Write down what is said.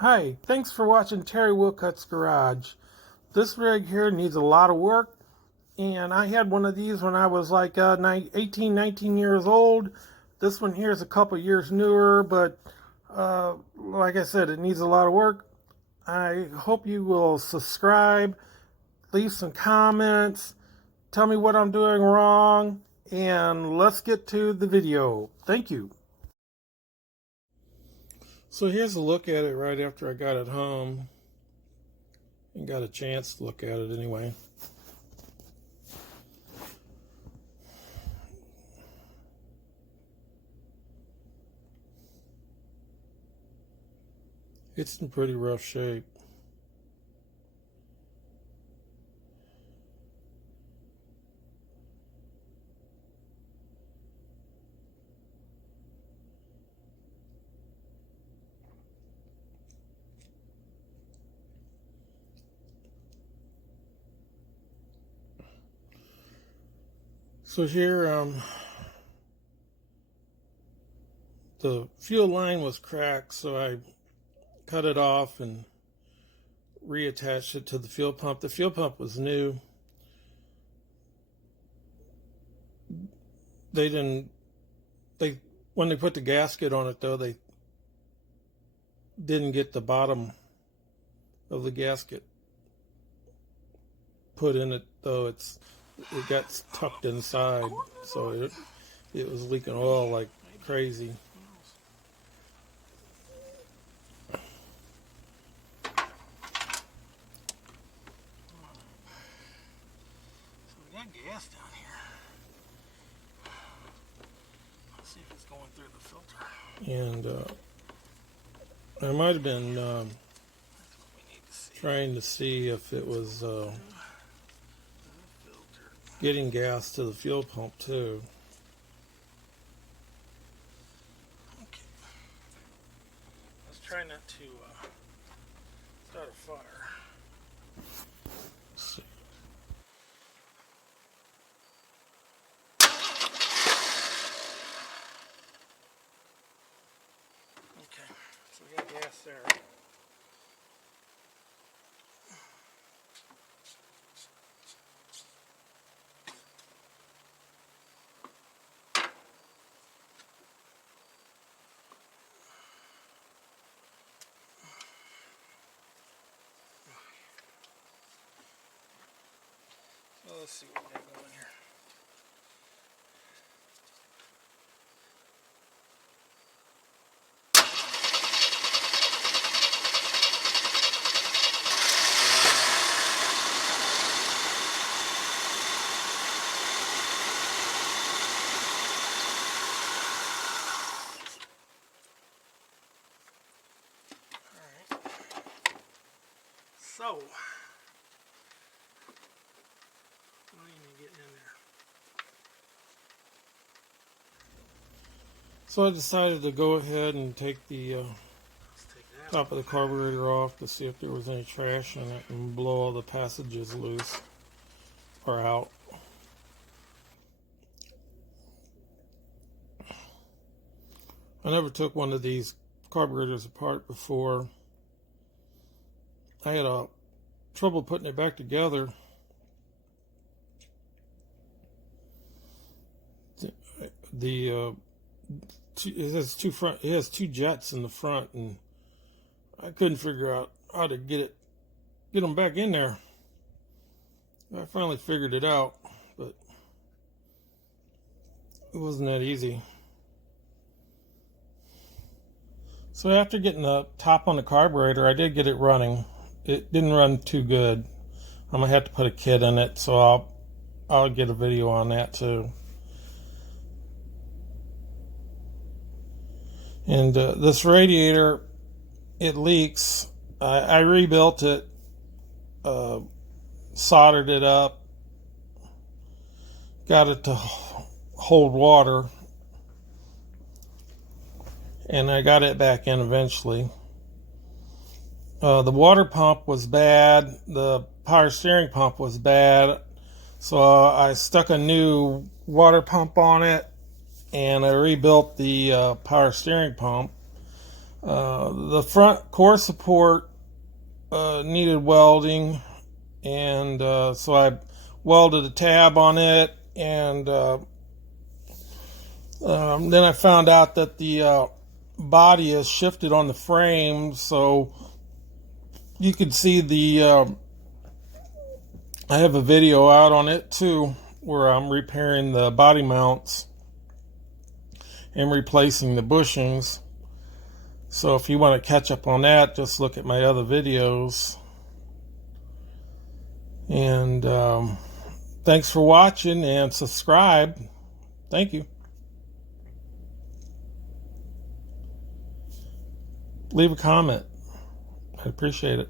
Hi, thanks for watching Terry Wilcutt's Garage. This rig here needs a lot of work, and I had one of these when I was like 18, 19 years old. This one here is a couple years newer, but like I said, it needs a lot of work. I hope you will subscribe, leave some comments, tell me what I'm doing wrong, and let's get to the video. Thank you. So here's a look at it right after I got it home and got a chance to look at it anyway. It's in pretty rough shape. So here, the fuel line was cracked, so I cut it off and reattached it to the fuel pump. The fuel pump was new. When they put the gasket on it though, they didn't get the bottom of the gasket put in it though. It got tucked inside, so it was leaking oil like crazy. Gas down here. Let's see if it's going through the filter. And I might have been trying to see if it was getting gas to the fuel pump too. Okay. Let's try not to start a fire. So we got gas there. So let's see what we got going here. So, let me get in there. So I decided to go ahead and take the top of the carburetor off to see if there was any trash in it and blow all the passages loose or out. I never took one of these carburetors apart before. I had trouble putting it back together. It has two jets in the front, and I couldn't figure out how to get them back in there. I finally figured it out, but it wasn't that easy. So after getting the top on the carburetor, I did get it running. It didn't run too good. I'm gonna have to put a kit in it, so I'll get a video on that too. And this radiator, it leaks. I rebuilt it, soldered it up, got it to hold water, and I got it back in eventually. The water pump was bad. The power steering pump was bad. So I stuck a new water pump on it, and I rebuilt the power steering pump. The front core support needed welding, and so I welded a tab on it, and then I found out that the body is shifted on the frame, so you can see I have a video out on it too, where I'm repairing the body mounts and replacing the bushings. So if you want to catch up on that, just look at my other videos. And thanks for watching, and subscribe. Thank you. Leave a comment. I appreciate it.